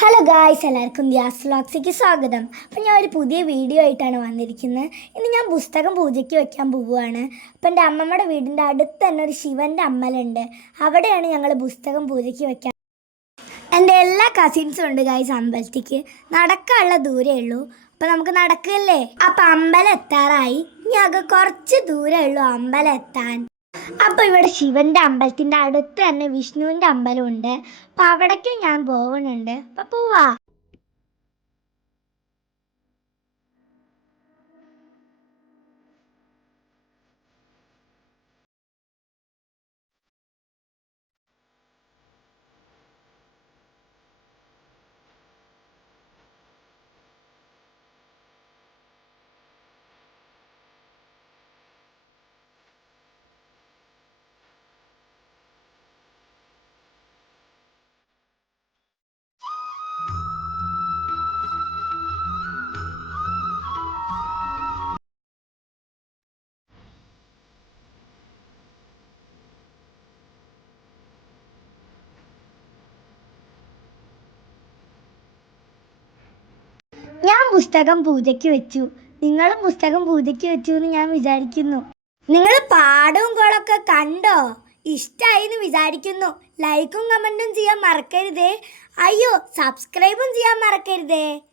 Hello guys, എല്ലാവർക്കും gas വ്ളോഗ്സിലേക്ക് സ്വാഗതം. അപ്പം ഞാൻ ഒരു പുതിയ വീഡിയോ ആയിട്ടാണ് വന്നിരിക്കുന്നത്. ഇന്ന് ഞാൻ പുസ്തകം പൂജയ്ക്ക് വെക്കാൻ പോവുകയാണ്. അപ്പം എൻ്റെ അമ്മമ്മയുടെ വീടിൻ്റെ അടുത്ത് തന്നെ ഒരു ശിവൻ്റെ അമ്പലമുണ്ട്. അവിടെയാണ് ഞങ്ങൾ പുസ്തകം പൂജയ്ക്ക് വെക്കാൻ. എൻ്റെ എല്ലാ കസിൻസും ഉണ്ട് ഗായ്സ് അമ്പലത്തേക്ക്. നടക്കാനുള്ള ദൂരേ ഉള്ളൂ. അപ്പം നമുക്ക് നടക്കല്ലേ. അപ്പം അമ്പലം എത്താറായി. ഇനി ആകെ കുറച്ച് ദൂരേ ഉള്ളൂ അമ്പലം എത്താൻ. അപ്പൊ ഇവിടെ ശിവന്റെ അമ്പലത്തിന്റെ അടുത്ത് തന്നെ വിഷ്ണുവിന്റെ അമ്പലമുണ്ട്. അപ്പൊ അവിടേക്കും ഞാൻ പോകുന്നുണ്ട്. അപ്പൊ പോവാ. ഞാൻ പുസ്തകം പൂജയ്ക്ക് വെച്ചു. നിങ്ങളും പുസ്തകം പൂജയ്ക്ക് വെച്ചു എന്ന് ഞാൻ വിചാരിക്കുന്നു. നിങ്ങൾ പാടവും കോളൊക്കെ കണ്ടോ? ഇഷ്ടമായി എന്ന് വിചാരിക്കുന്നു. ലൈക്കും കമൻറ്റും ചെയ്യാൻ മറക്കരുതേ. അയ്യോ, സബ്സ്ക്രൈബും ചെയ്യാൻ മറക്കരുതേ.